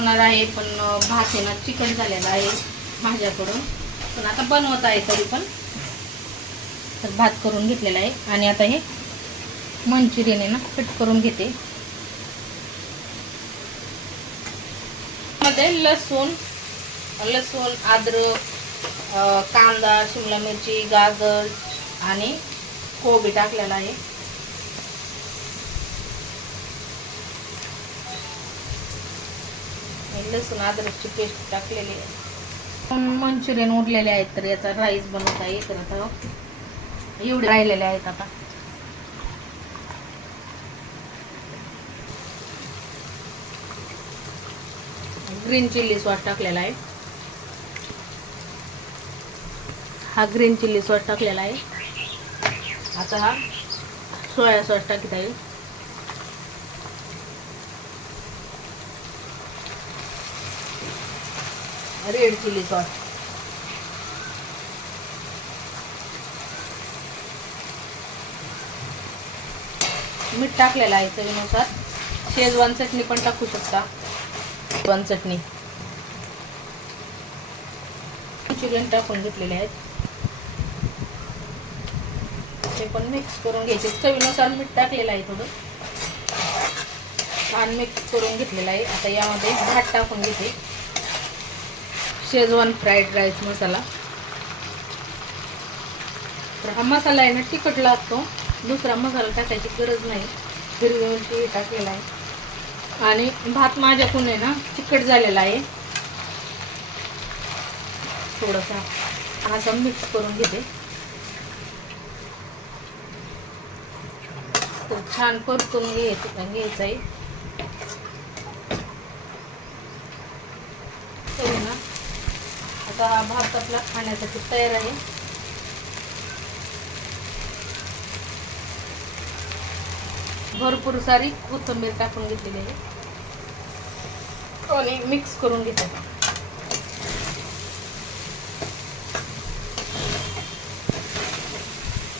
बनवणार आहे, पण भात आहे ना चिकन झालेला आहे माझ्याकडून, पण आता बनवत आहे तरी पण. तर भात करून घेतलेला आहे आणि आता हे मंचुरियन आहे ना कट करून घेते. मध्ये लसूण, अद्रक, कांदा, शिमला मिरची, गाजर आणि कोबी टाकलेला आहे. लसूण अद्रकची पेस्ट टाकलेली आहे. मंचुरियन उरलेले आहेत तर याचा राईस बनवता आहे. तर आता एवढे राहिलेले आहेत. आता ग्रीन चिल्ली सॉस टाकलेला आहे. हा ग्रीन चिल्ली सॉस टाकलेला आहे. आता हा सोया सॉस टाकत आहे. रेड चिल्ली सॉस, मीठ टाकलेलं आहे चवीनुसार. शेजवान चटणी पण टाकू शकता. शेजवान चटणी, मंचुरियन टाकून घेतलेले आहेत. ते पण मिक्स करून घ्यायचे. चवीनुसार मीठ टाकलेलं आहे थोडं. छान मिक्स करून घेतलेलं आहे. आता यामध्ये भात टाकून घेते. शेजवान फ्राईड राईस मसाला. तर हा मसाला आहे ना तिखट लागतो, दुसरा मसाला टाकायची गरज नाही. हिरवी मिरची टाकलेला आहे आणि भात माझ्याकडून आहे ना तिखट झालेला आहे. थोडासा असा मिक्स करून घेते. तर छान परतून घ्यायचं आहे. ना आता हा भात आपला खाण्यासाठी तयार आहे. भरपूर सारी कोथिंबीर टाकून घेतलेली आहे आणि मिक्स करून घेते.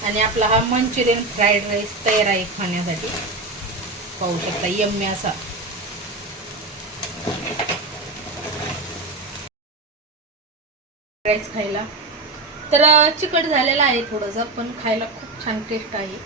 आणि आपला हा मंचुरियन फ्राईड राईस तयार आहे खाण्यासाठी. पाहू शकता यम्मी असा. राईस खायला तर चिकट झालेला आहे थोडंसं, पण खायला खूप छान टेस्ट आहे.